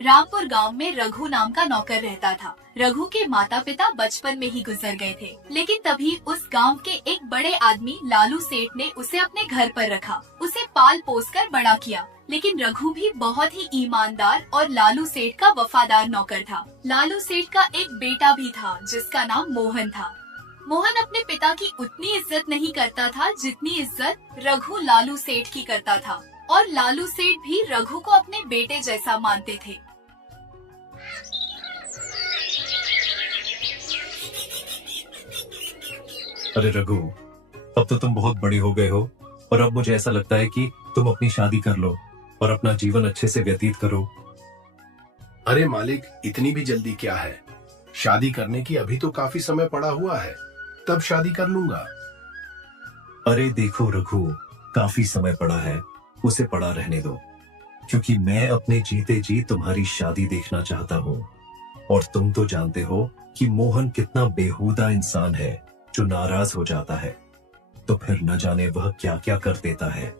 रामपुर गांव में रघु नाम का नौकर रहता था। रघु के माता पिता बचपन में ही गुजर गए थे, लेकिन तभी उस गांव के एक बड़े आदमी लालू सेठ ने उसे अपने घर पर रखा, उसे पाल पोस कर बड़ा किया। लेकिन रघु भी बहुत ही ईमानदार और लालू सेठ का वफादार नौकर था। लालू सेठ का एक बेटा भी था जिसका नाम मोहन था। मोहन अपने पिता की उतनी इज्जत नहीं करता था जितनी इज्जत रघु लालू सेठ की करता था, और लालू सेठ भी रघु को अपने बेटे जैसा मानते थे। अरे रघु, अब तो तुम बहुत बड़े हो गए हो और अब मुझे ऐसा लगता है कि तुम अपनी शादी कर लो और अपना जीवन अच्छे से व्यतीत करो। अरे मालिक, इतनी भी जल्दी क्या है? शादी करने की अभी तो काफी समय पड़ा हुआ है, तब शादी कर लूंगा। अरे देखो रघु, काफी समय पड़ा है, उसे पड़ा रहने दो, क्योंकि मैं अपने जीते जी तुम्हारी शादी देखना चाहता हूँ। और तुम तो जानते हो कि मोहन कितना बेहुदा इंसान है जो नाराज हो जाता है तो फिर न जाने वह क्या क्या कर देता है।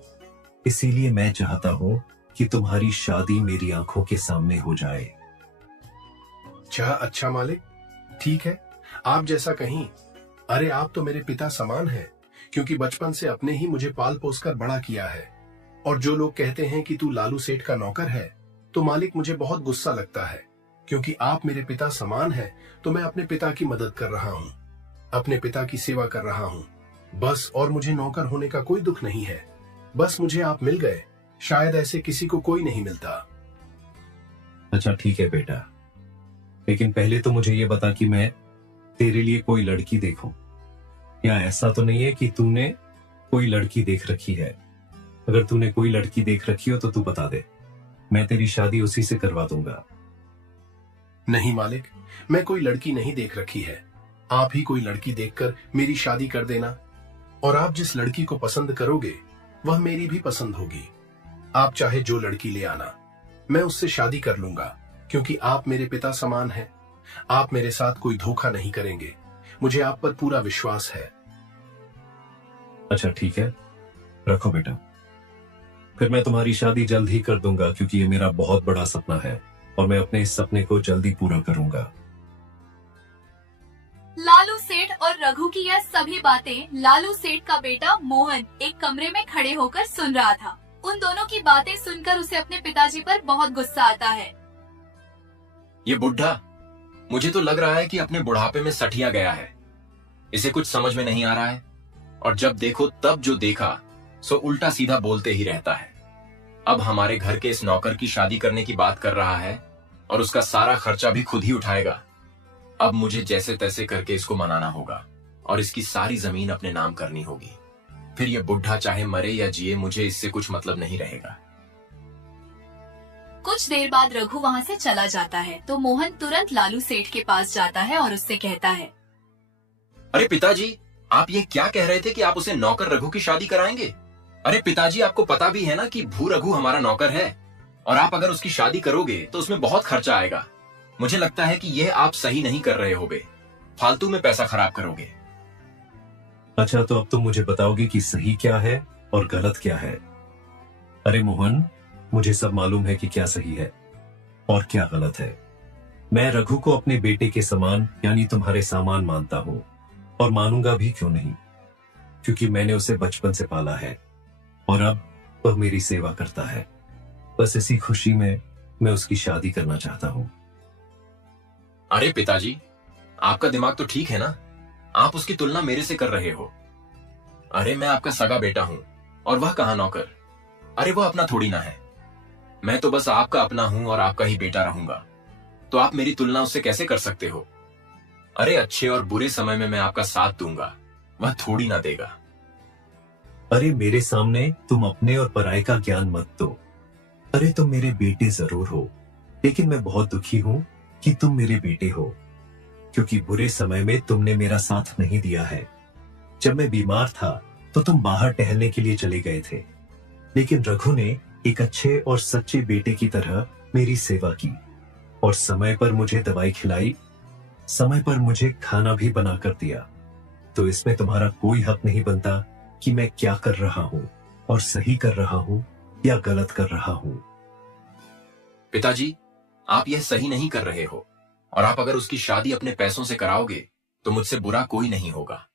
इसीलिए मैं चाहता हूँ कि तुम्हारी शादी मेरी आंखों के सामने हो जाए। अच्छा मालिक, ठीक है, आप जैसा कहीं। अरे आप तो मेरे पिता समान हैं, क्योंकि बचपन से अपने ही मुझे पाल पोस कर बड़ा किया है। और जो लोग कहते हैं कि तू लालू सेठ का नौकर है, तो मालिक मुझे बहुत गुस्सा लगता है, क्योंकि आप मेरे पिता समान हैं, तो मैं अपने पिता की मदद कर रहा हूँ, अपने पिता की सेवा कर रहा हूँ बस। और मुझे नौकर होने का कोई दुख नहीं है, बस मुझे आप मिल गए, शायद ऐसे किसी को कोई नहीं मिलता। अच्छा ठीक है बेटा, लेकिन पहले तो मुझे ये बता कि मैं तेरे लिए कोई लड़की देखूं, या ऐसा तो नहीं है कि तूने कोई लड़की देख रखी है? अगर तूने कोई लड़की देख रखी हो तो तू बता दे, मैं तेरी शादी उसी से करवा दूंगा। नहीं मालिक, मैं कोई लड़की नहीं देख रखी है, आप ही कोई लड़की देखकर मेरी शादी कर देना। और आप जिस लड़की को पसंद करोगे वह मेरी भी पसंद होगी। आप चाहे जो लड़की ले आना, मैं उससे शादी कर लूंगा, क्योंकि आप मेरे पिता समान हैं। आप मेरे साथ कोई धोखा नहीं करेंगे, मुझे आप पर पूरा विश्वास है। अच्छा ठीक है, रखो बेटा, फिर मैं तुम्हारी शादी जल्द ही कर दूंगा, क्योंकि ये मेरा बहुत बड़ा सपना है और मैं अपने इस सपने को जल्दी पूरा करूंगा। लालू सेठ और रघु की यह सभी बातें लालू सेठ का बेटा मोहन एक कमरे में खड़े होकर सुन रहा था। उन दोनों की बातें सुनकर उसे अपने पिताजी पर बहुत गुस्सा आता है। ये बुढ़ा, मुझे तो लग रहा है कि अपने बुढ़ापे में सठिया गया है, इसे कुछ समझ में नहीं आ रहा है, और जब देखो तब जो देखा सो उल्टा सीधा बोलते ही रहता है। अब हमारे घर के इस नौकर की शादी करने की बात कर रहा है और उसका सारा खर्चा भी खुद ही उठाएगा। अब मुझे जैसे तैसे करके इसको मनाना होगा और इसकी सारी जमीन अपने नाम करनी होगी। फिर ये बुढ़ा चाहे मरे या जिए, मुझे इससे कुछ मतलब नहीं रहेगा। कुछ देर बाद रघु वहाँ से चला जाता है तो मोहन तुरंत लालू सेठ के पास जाता है और उससे कहता है, अरे पिताजी, आप ये क्या कह रहे थे कि आप उसे नौकर रघु की शादी कराएंगे? अरे पिताजी, आपको पता भी है ना कि भू रघु हमारा नौकर है, और आप अगर उसकी शादी करोगे तो उसमें बहुत खर्चा आएगा। मुझे लगता है कि यह आप सही नहीं कर रहे होगे, फालतू में पैसा खराब करोगे। अच्छा, तो अब तुम मुझे बताओगे कि सही क्या है और गलत क्या है? अरे मोहन, मुझे सब मालूम है कि क्या सही है और क्या गलत है। मैं रघु को अपने बेटे के समान यानी तुम्हारे सामान मानता हूँ, और मानूंगा भी, क्यों नहीं, क्योंकि मैंने उसे बचपन से पाला है और अब वह मेरी सेवा करता है। बस इसी खुशी में मैं उसकी शादी करना चाहता हूँ। अरे पिताजी, आपका दिमाग तो ठीक है ना? आप उसकी तुलना मेरे से कर रहे हो। अरे मैं आपका सगा बेटा हूं और वह कहां नौकर? अरे वह अपना थोड़ी ना है, मैं तो बस आपका अपना हूं और आपका ही बेटा रहूंगा, तो आप मेरी तुलना उससे कैसे कर सकते हो? अरे अच्छे और बुरे समय में मैं आपका साथ दूंगा, वह थोड़ी ना देगा। अरे मेरे सामने तुम अपने और पराये का ज्ञान मत दो। अरे तुम मेरे बेटे जरूर हो, लेकिन मैं बहुत दुखी हूं कि तुम मेरे बेटे हो, क्योंकि बुरे समय में तुमने मेरा साथ नहीं दिया है। जब मैं बीमार था तो तुम बाहर टहलने के लिए चले गए थे, लेकिन रघु ने एक अच्छे और सच्चे बेटे की तरह मेरी सेवा की और समय पर मुझे दवाई खिलाई, समय पर मुझे खाना भी बना कर दिया। तो इसमें तुम्हारा कोई हक नहीं बनता कि मैं क्या कर रहा हूं और सही कर रहा हूं या गलत कर रहा हूं। पिताजी, आप यह सही नहीं कर रहे हो, और आप अगर उसकी शादी अपने पैसों से कराओगे तो मुझसे बुरा कोई नहीं होगा।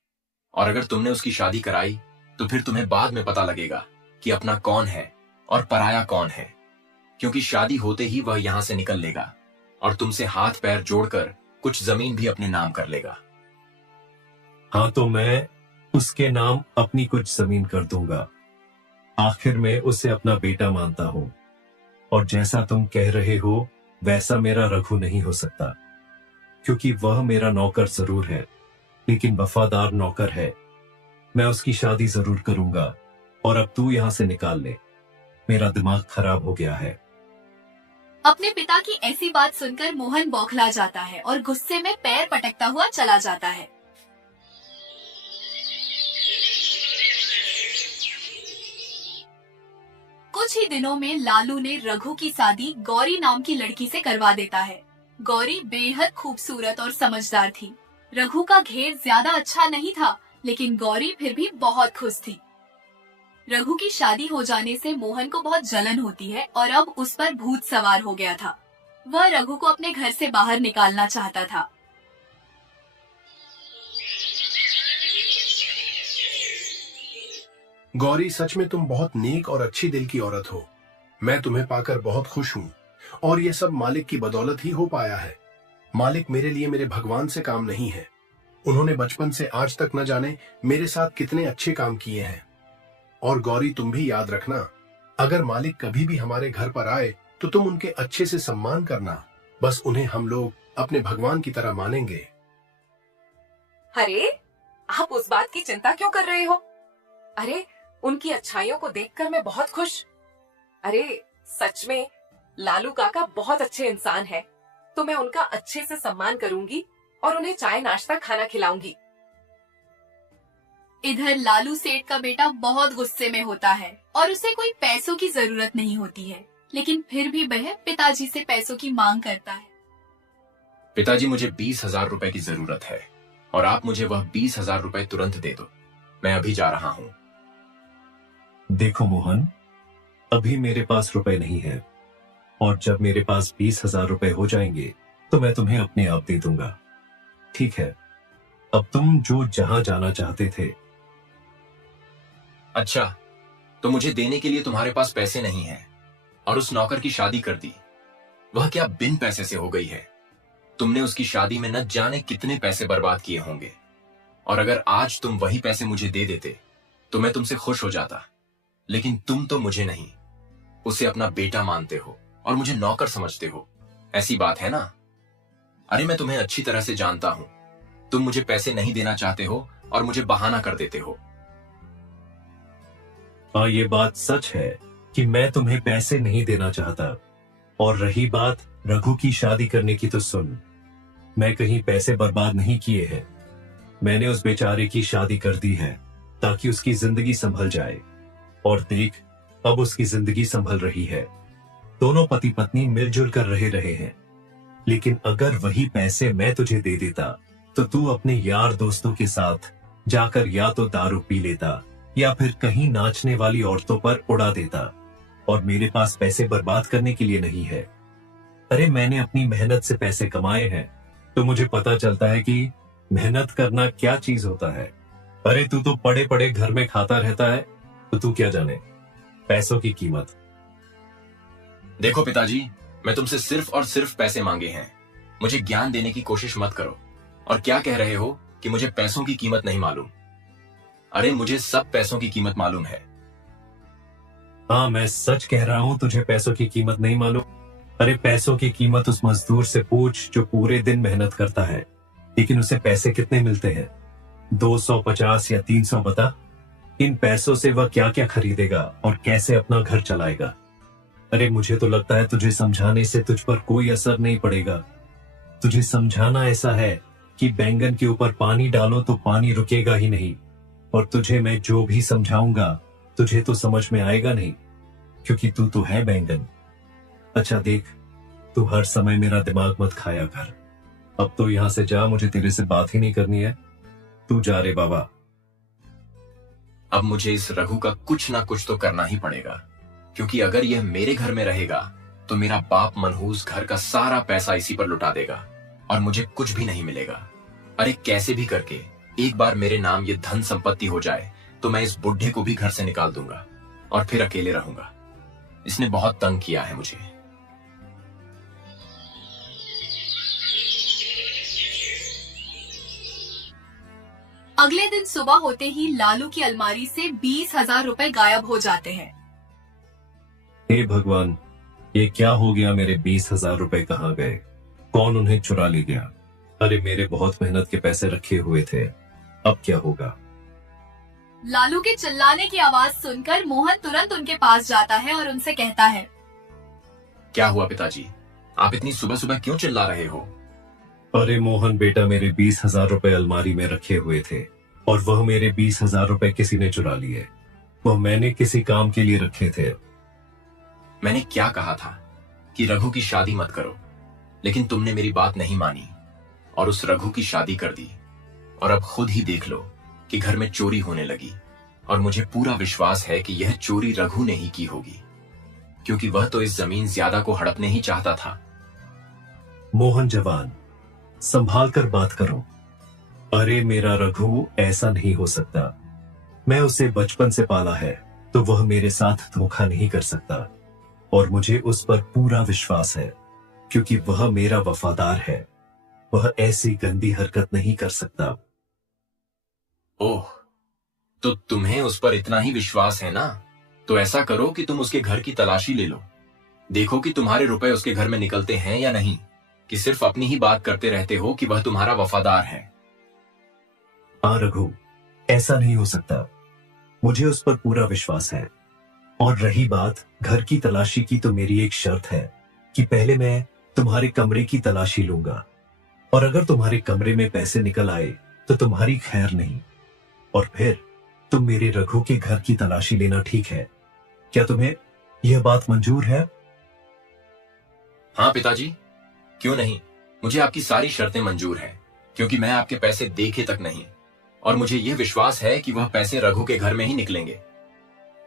और अगर तुमने उसकी शादी कराई तो फिर तुम्हें बाद में पता लगेगा कि अपना कौन है और पराया कौन है, क्योंकि शादी होते ही वह यहां से निकल लेगा और तुमसे हाथ पैर जोड़कर कुछ जमीन भी अपने नाम कर लेगा। हाँ, तो मैं उसके नाम अपनी कुछ जमीन कर दूंगा। आखिर में उसे अपना बेटा मानता हूं, और जैसा तुम कह रहे हो वैसा मेरा रघु नहीं हो सकता, क्योंकि वह मेरा नौकर जरूर है, लेकिन वफादार नौकर है। मैं उसकी शादी जरूर करूंगा, और अब तू यहां से निकाल ले, मेरा दिमाग खराब हो गया है। अपने पिता की ऐसी बात सुनकर मोहन बौखला जाता है और गुस्से में पैर पटकता हुआ चला जाता है। कुछ ही दिनों में लालू ने रघु की शादी गौरी नाम की लड़की से करवा देता है। गौरी बेहद खूबसूरत और समझदार थी। रघु का घेर ज्यादा अच्छा नहीं था, लेकिन गौरी फिर भी बहुत खुश थी। रघु की शादी हो जाने से मोहन को बहुत जलन होती है और अब उस पर भूत सवार हो गया था। वह रघु को अपने घर से बाहर निकालना चाहता था। गौरी, सच में तुम बहुत नेक और अच्छी दिल की औरत हो। मैं तुम्हें पाकर बहुत खुश हूँ, और ये सब मालिक की बदौलत ही हो पाया है। मालिक मेरे लिए मेरे भगवान से काम नहीं है। उन्होंने बचपन से आज तक न जाने मेरे साथ कितने अच्छे काम किए हैं। और गौरी, तुम भी याद रखना, अगर मालिक कभी भी हमारे घर पर आए तो तुम उनके अच्छे से सम्मान करना। बस उन्हें हम लोग अपने भगवान की तरह मानेंगे। अरे, आप उस बात की चिंता क्यों कर रहे हो? अरे, उनकी अच्छाइयों को देखकर मैं बहुत खुश। अरे, सच में लालू काका बहुत अच्छे इंसान है, तो मैं उनका अच्छे से सम्मान करूंगी और उन्हें चाय नाश्ता खाना खिलाऊंगी। इधर लालू सेठ का बेटा बहुत गुस्से में होता है और उसे कोई पैसों की जरूरत नहीं होती है, लेकिन फिर भी वह पिताजी से पैसों की मांग करता है। पिताजी, मुझे 20,000 रुपए की जरूरत है, और आप मुझे वह 20,000 रुपए तुरंत दे दो। मैं अभी जा रहा हूँ। देखो मोहन, अभी मेरे पास रुपए नहीं है, और जब मेरे पास 20,000 रुपए हो जाएंगे तो मैं तुम्हें अपने आप दे दूंगा। ठीक है, अब तुम जो जहां जाना चाहते थे। अच्छा, तो मुझे देने के लिए तुम्हारे पास पैसे नहीं हैं, और उस नौकर की शादी कर दी। वह क्या बिन पैसे से हो गई है? तुमने उसकी शादी में न जाने कितने पैसे बर्बाद किए होंगे, और अगर आज तुम वही पैसे मुझे दे देते तो मैं तुमसे खुश हो जाता। लेकिन तुम तो मुझे नहीं, उसे अपना बेटा मानते हो और मुझे नौकर समझते हो। ऐसी बात है ना? अरे, मैं तुम्हें अच्छी तरह से जानता हूं। तुम मुझे पैसे नहीं देना चाहते हो और मुझे बहाना कर देते हो। हाँ, ये बात सच है कि मैं तुम्हें पैसे नहीं देना चाहता। और रही बात रघु की शादी करने की, तो सुन, मैं कहीं पैसे बर्बाद नहीं किए हैं। मैंने उस बेचारे की शादी कर दी है ताकि उसकी जिंदगी संभल जाए। और देख, अब उसकी जिंदगी संभल रही है। दोनों पति पत्नी मिलजुल कर रहे हैं। लेकिन अगर वही पैसे मैं तुझे दे देता तो तू अपने यार दोस्तों के साथ जाकर या तो दारू पी लेता या फिर कहीं नाचने वाली औरतों पर उड़ा देता, और मेरे पास पैसे बर्बाद करने के लिए नहीं है। अरे, मैंने अपनी मेहनत से पैसे कमाए हैं, तो मुझे पता चलता है कि मेहनत करना क्या चीज होता है। अरे, तू तो पड़े पड़े घर में खाता रहता है, तो तू क्या जाने पैसों की कीमत। देखो पिताजी, मैं तुमसे सिर्फ और सिर्फ पैसे मांगे हैं। मुझे ज्ञान देने की कोशिश मत करो। और क्या कह रहे हो कि मुझे पैसों की कीमत नहीं मालूम? अरे, मुझे सब पैसों की कीमत मालूम है। हाँ, मैं सच कह रहा हूँ, तुझे पैसों की कीमत नहीं मालूम। अरे, पैसों की कीमत उस मजदूर से पूछ जो पूरे दिन मेहनत करता है, लेकिन उसे पैसे कितने मिलते हैं? 250 या 300, बता। इन पैसों से वह क्या क्या खरीदेगा और कैसे अपना घर चलाएगा? अरे, मुझे तो लगता है तुझे समझाने से तुझ पर कोई असर नहीं पड़ेगा। तुझे समझाना ऐसा है कि बैंगन के ऊपर पानी डालो तो पानी रुकेगा ही नहीं, और तुझे मैं जो भी समझाऊंगा तुझे तो समझ में आएगा नहीं, क्योंकि तू तो है बैंगन। अच्छा देख, तू हर समय मेरा दिमाग मत खाया कर। अब तो यहाँ से जा, मुझे तेरे से बात ही नहीं करनी है। तू जा रे बाबा। अब मुझे इस रघु का कुछ ना कुछ तो करना ही पड़ेगा, क्योंकि अगर यह मेरे घर में रहेगा तो मेरा बाप मनहूस घर का सारा पैसा इसी पर लुटा देगा और मुझे कुछ भी नहीं मिलेगा। अरे कैसे भी करके एक बार मेरे नाम ये धन संपत्ति हो जाए तो मैं इस बुढ़े को भी घर से निकाल दूंगा और फिर अकेले रहूंगा। इसने बहुत तंग किया है मुझे। अगले दिन सुबह होते ही लालू की अलमारी से 20,000 रुपए गायब हो जाते हैं। हे भगवान, ये क्या हो गया? मेरे 20,000 रुपए कहाँ गए? कौन उन्हें चुरा ले गया? अरे मेरे बहुत मेहनत के पैसे रखे हुए थे, अब क्या होगा? लालू के चिल्लाने की आवाज सुनकर मोहन तुरंत उनके पास जाता है और उनसे कहता है, क्या हुआ पिताजी? आप इतनी सुबह सुबह क्यों चिल्ला रहे हो? अरे मोहन बेटा, मेरे 20,000 रुपए अलमारी में रखे हुए थे और वह मेरे 20,000 रुपए किसी ने चुरा लिए। वह मैंने किसी काम के लिए रखे थे। मैंने क्या कहा था कि रघु की शादी मत करो, लेकिन तुमने मेरी बात नहीं मानी और उस रघु की शादी कर दी। और अब खुद ही देख लो कि घर में चोरी होने लगी और मुझे पूरा विश्वास है कि यह चोरी रघु ने ही की होगी, क्योंकि वह तो इस जमीन ज्यादा को हड़पने ही चाहता था। मोहन जवान, संभाल कर बात करो। अरे मेरा रघु ऐसा नहीं हो सकता। मैं उसे बचपन से पाला है तो वह मेरे साथ धोखा नहीं कर सकता और मुझे उस पर पूरा विश्वास है, क्योंकि वह मेरा वफादार है। वह ऐसी गंदी हरकत नहीं कर सकता। ओह, तो तुम्हें उस पर इतना ही विश्वास है ना? तो ऐसा करो कि तुम उसके घर की तलाशी ले लो। देखो कि तुम्हारे रुपए उसके घर में निकलते हैं या नहीं, कि सिर्फ अपनी ही बात करते रहते हो कि वह तुम्हारा वफादार है। हाँ रघु, ऐसा नहीं हो सकता। मुझे उस पर पूरा विश्वास है। और रही बात घर की तलाशी की, तो मेरी एक शर्त है कि पहले मैं तुम्हारे कमरे की तलाशी लूंगा और अगर तुम्हारे कमरे में पैसे निकल आए तो तुम्हारी खैर नहीं, और फिर तुम मेरे रघु के घर की तलाशी लेना, ठीक है? क्या तुम्हें यह बात मंजूर है? हाँ पिताजी, क्यों नहीं। मुझे आपकी सारी शर्तें मंजूर हैं, क्योंकि मैं आपके पैसे देखे तक नहीं और मुझे यह विश्वास है कि वह पैसे रघु के घर में ही निकलेंगे।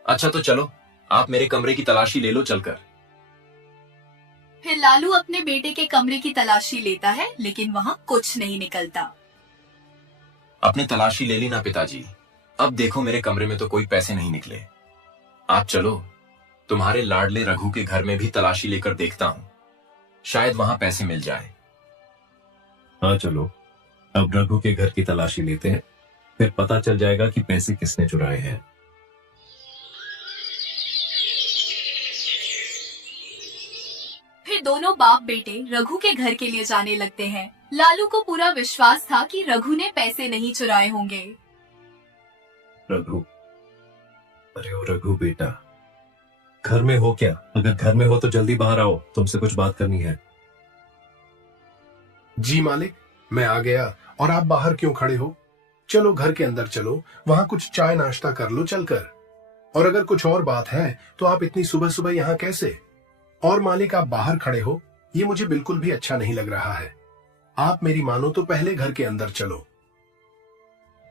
अच्छा तो चलो, आप मेरे कमरे की तलाशी ले लो चलकर। फिर लालू अपने बेटे के कमरे की तलाशी लेता है, लेकिन वहाँ कुछ नहीं निकलता। अपने तलाशी ले ली ना पिताजी? अब देखो मेरे कमरे में तो कोई पैसे नहीं निकले। आप चलो, तुम्हारे लाडले रघु के घर में भी तलाशी लेकर देखता हूँ, शायद वहां पैसे मिल जाए। हाँ चलो, अब रघु के घर की तलाशी लेते हैं, फिर पता चल जाएगा कि पैसे किसने चुराए हैं। फिर दोनों बाप बेटे रघु के घर के लिए जाने लगते हैं। लालू को पूरा विश्वास था कि रघु ने पैसे नहीं चुराए होंगे। रघु, अरे ओ रघु बेटा, घर में हो क्या? अगर घर में हो तो जल्दी बाहर आओ, तुमसे कुछ बात करनी है। जी मालिक, मैं आ गया। और आप बाहर क्यों खड़े हो? चलो घर के अंदर चलो, वहां कुछ चाय नाश्ता कर लो चलकर। और अगर कुछ और बात है तो आप इतनी सुबह सुबह यहाँ कैसे? और मालिक, आप बाहर खड़े हो, ये मुझे बिल्कुल भी अच्छा नहीं लग रहा है। आप मेरी मानो तो पहले घर के अंदर चलो।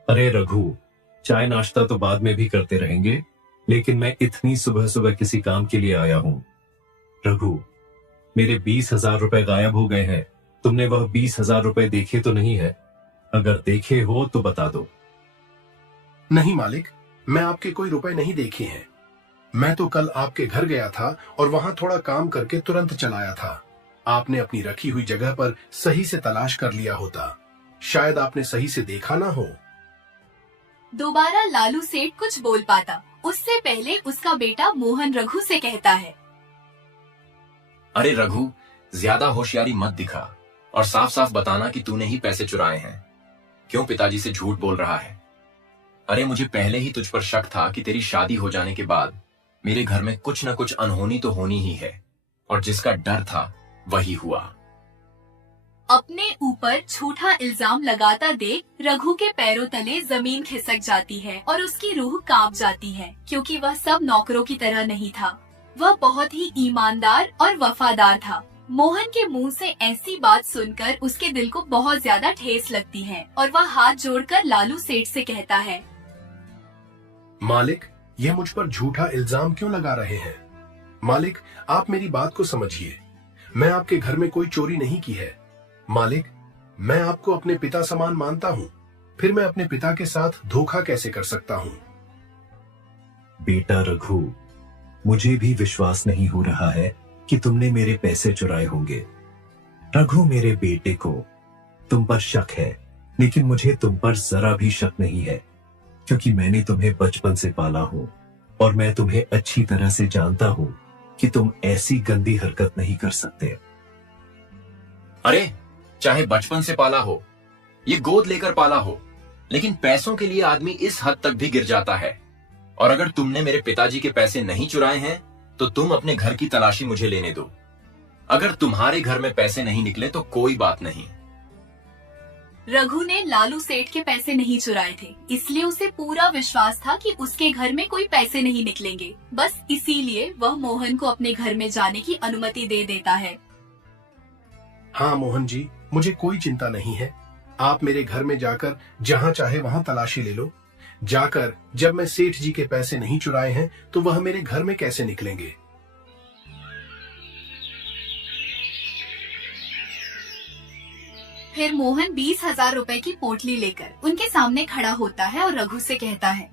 अरे रघु, चाय नाश्ता तो बाद में भी करते रहेंगे, लेकिन मैं इतनी सुबह सुबह किसी काम के लिए आया हूँ। रघु, मेरे 20,000 रुपए गायब हो गए हैं। तुमने वह 20,000 रुपए देखे तो नहीं है? अगर देखे हो तो बता दो। नहीं मालिक, मैं आपके कोई रुपए नहीं देखे हैं। मैं तो कल आपके घर गया था और वहां थोड़ा काम करके तुरंत चलाया था। आपने अपनी रखी हुई जगह पर सही से तलाश कर लिया होता, शायद आपने सही से देखा ना हो। दोबारा लालू सेठ कुछ बोल पाता, उससे पहले उसका बेटा मोहन रघु से कहता है, अरे रघु, ज्यादा होशियारी मत दिखा और साफ साफ बताना कि तूने ही पैसे चुराए हैं। क्यों पिताजी से झूठ बोल रहा है? अरे मुझे पहले ही तुझ पर शक था कि तेरी शादी हो जाने के बाद मेरे घर में कुछ न कुछ अनहोनी तो होनी ही है, और जिसका डर था वही हुआ। अपने ऊपर झूठा इल्जाम लगाता देख रघु के पैरों तले जमीन खिसक जाती है और उसकी रूह कांप जाती है, क्योंकि वह सब नौकरों की तरह नहीं था। वह बहुत ही ईमानदार और वफादार था। मोहन के मुंह से ऐसी बात सुनकर उसके दिल को बहुत ज्यादा ठेस लगती है और वह हाथ जोड़कर लालू सेठ से कहता है, मालिक, यह मुझ पर झूठा इल्जाम क्यों लगा रहे हैं? मालिक, आप मेरी बात को समझिए। मैं आपके घर में कोई चोरी नहीं की है। मालिक, मैं आपको अपने पिता समान मानता हूँ, फिर मैं अपने पिता के साथ धोखा कैसे कर सकता हूँ? बेटा रघु, मुझे भी विश्वास नहीं हो रहा है कि तुमने मेरे पैसे चुराए होंगे। रघु, मेरे बेटे को तुम पर शक है, लेकिन मुझे तुम पर जरा भी शक नहीं है, क्योंकि मैंने तुम्हें बचपन से पाला हूं और मैं तुम्हें अच्छी तरह से जानता हूं कि तुम ऐसी गंदी हरकत नहीं कर सकते। अरे, चाहे बचपन से पाला हो, ये गोद लेकर पाला हो, लेकिन पैसों के लिए आदमी इस हद तक भी गिर जाता है। और अगर तुमने मेरे पिताजी के पैसे नहीं चुराए हैं, तो तुम अपने घर की तलाशी मुझे लेने दो। अगर तुम्हारे घर में पैसे नहीं निकले तो कोई बात नहीं। रघु ने लालू सेठ के पैसे नहीं चुराए थे, इसलिए उसे पूरा विश्वास था कि उसके घर में कोई पैसे नहीं निकलेंगे। बस इसीलिए वह मोहन को अपने घर में जाने की अनुमति दे देता है। हाँ मोहन जी, मुझे कोई चिंता नहीं है। आप मेरे घर में जाकर जहाँ चाहे वहाँ तलाशी ले लो। जाकर जब मैं सेठ जी के पैसे नहीं चुराए हैं, तो वह मेरे घर में कैसे निकलेंगे? फिर मोहन 20,000 रुपए की पोटली लेकर उनके सामने खड़ा होता है और रघु से कहता है,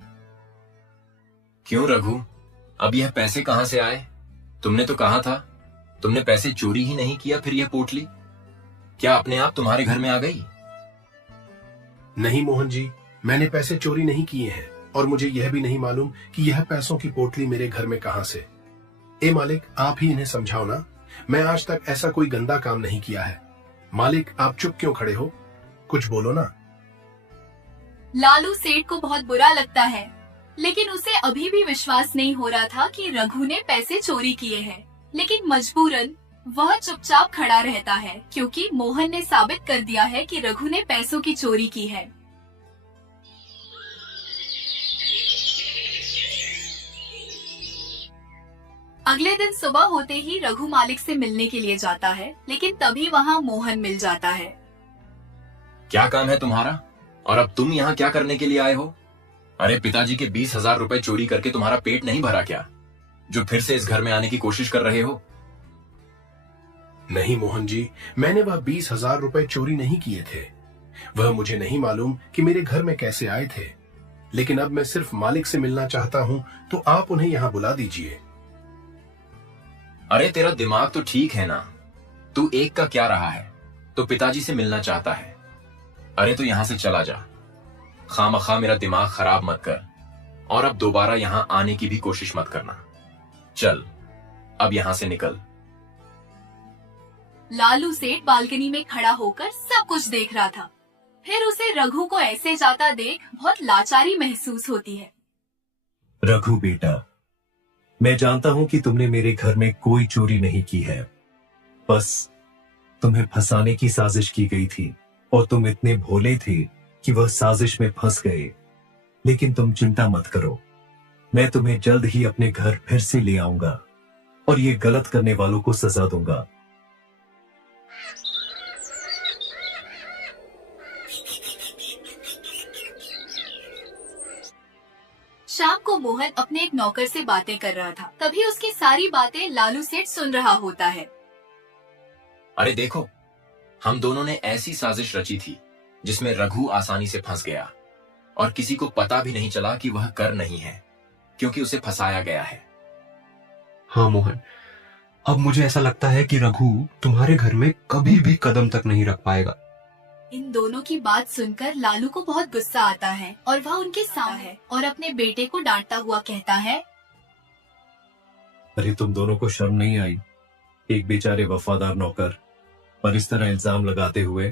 क्यों रघु, अब यह पैसे कहाँ से आए? तुमने तो कहा था तुमने पैसे चोरी ही नहीं किया, फिर यह पोटली क्या अपने आप तुम्हारे घर में आ गई? नहीं मोहन जी, मैंने पैसे चोरी नहीं किए हैं और मुझे यह भी नहीं मालूम कि यह पैसों की पोटली मेरे घर में कहां से। ए मालिक, आप ही इन्हें समझाओ ना। मैं आज तक ऐसा कोई गंदा काम नहीं किया है। मालिक, आप चुप क्यों खड़े हो? कुछ बोलो ना। लालू सेठ को बहुत बुरा लगता है, लेकिन उसे अभी भी विश्वास नहीं हो रहा था कि रघु ने पैसे चोरी किए हैं। लेकिन मजबूरन वह चुपचाप खड़ा रहता है, क्योंकि मोहन ने साबित कर दिया है कि रघु ने पैसों की चोरी की है। अगले दिन सुबह होते ही रघु मालिक से मिलने के लिए जाता है, लेकिन तभी वहाँ मोहन मिल जाता है। क्या काम है तुम्हारा, और अब तुम यहाँ क्या करने के लिए आए हो? अरे, पिताजी के 20,000 रुपए चोरी करके तुम्हारा पेट नहीं भरा क्या, जो फिर से इस घर में आने की कोशिश कर रहे हो? नहीं मोहन जी, मैंने वह 20,000 रुपए चोरी नहीं किए थे। वह मुझे नहीं मालूम कि मेरे घर में कैसे आए थे। लेकिन अब मैं सिर्फ मालिक से मिलना चाहता हूँ, तो आप उन्हें यहाँ बुला दीजिए। अरे, तेरा दिमाग तो ठीक है ना? तू एक का क्या रहा है, तो पिताजी से मिलना चाहता है। अरे, तो यहां से चला जा, खामखा मेरा दिमाग खराब मत कर, और अब दोबारा यहां आने की भी कोशिश मत करना। चल, अब यहां से निकल। लालू सेठ बालकनी में खड़ा होकर सब कुछ देख रहा था। फिर उसे रघु को ऐसे जाता देख बहुत लाचारी महसूस होती है। रघु बेटा, मैं जानता हूं कि तुमने मेरे घर में कोई चोरी नहीं की है, बस तुम्हें फंसाने की साजिश की गई थी और तुम इतने भोले थे कि वह साजिश में फंस गए। लेकिन तुम चिंता मत करो, मैं तुम्हें जल्द ही अपने घर फिर से ले आऊंगा और ये गलत करने वालों को सजा दूंगा। शाम को मोहन अपने एक नौकर से बातें कर रहा था। तभी उसकी सारी बातें लालू सेठ सुन रहा होता है। अरे देखो, हम दोनों ने ऐसी साजिश रची थी जिसमें रघु आसानी से फंस गया और किसी को पता भी नहीं चला कि वह कर नहीं है, क्योंकि उसे फंसाया गया है। हाँ मोहन, अब मुझे ऐसा लगता है कि रघु तुम्हारे घर में कभी भी कदम तक नहीं रख पाएगा। इन दोनों की बात सुनकर लालू को बहुत गुस्सा आता है और वह उनके सामने है और अपने बेटे को डांटता हुआ कहता है, अरे तुम दोनों को शर्म नहीं आई? एक बेचारे वफादार नौकर पर इस तरह इल्जाम लगाते हुए।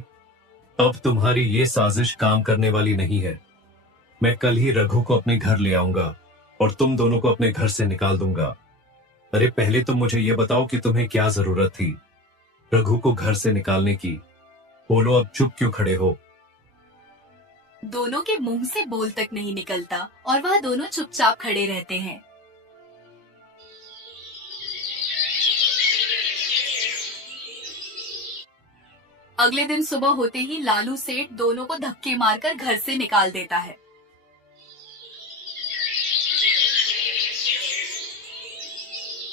अब तुम्हारी ये साजिश काम करने वाली नहीं है। मैं कल ही रघु को अपने घर ले आऊंगा और तुम दोनों को अपने घर से निकाल दूंगा। अरे पहले तुम मुझे ये बताओ कि तुम्हें क्या जरूरत थी रघु को घर से निकालने की? बोलो, अब चुप क्यों खड़े हो? दोनों के मुंह से बोल तक नहीं निकलता और वह दोनों चुपचाप खड़े रहते हैं। अगले दिन सुबह होते ही लालू सेठ दोनों को धक्के मारकर घर से निकाल देता है।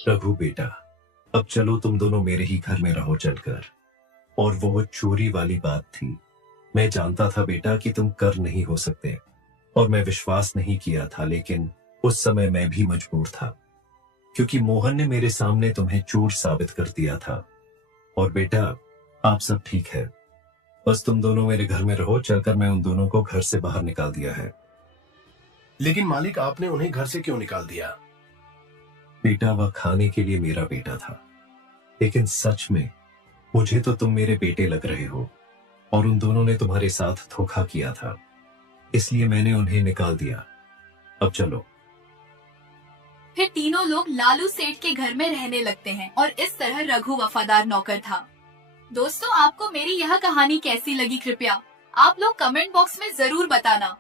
रघु बेटा, अब चलो तुम दोनों मेरे ही घर में रहो चलकर। और वो चोरी वाली बात थी, मैं जानता था बेटा कि तुम कर नहीं हो सकते, और मैं विश्वास नहीं किया था, लेकिन उस समय मैं भी मजबूर था, क्योंकि मोहन ने मेरे सामने तुम्हें चोर साबित कर दिया था। और बेटा, आप सब ठीक है, बस तुम दोनों मेरे घर में रहो। चलकर मैं उन दोनों को घर से बाहर निकाल दिया है। लेकिन मालिक, आपने उन्हें घर से क्यों निकाल दिया? बेटा, वह खाने के लिए मेरा बेटा था, लेकिन सच में मुझे तो तुम मेरे बेटे लग रहे हो, और उन दोनों ने तुम्हारे साथ धोखा किया था, इसलिए मैंने उन्हें निकाल दिया। अब चलो। फिर तीनों लोग लालू सेठ के घर में रहने लगते हैं और इस तरह रघु वफादार नौकर था। दोस्तों, आपको मेरी यह कहानी कैसी लगी, कृपया आप लोग कमेंट बॉक्स में जरूर बताना।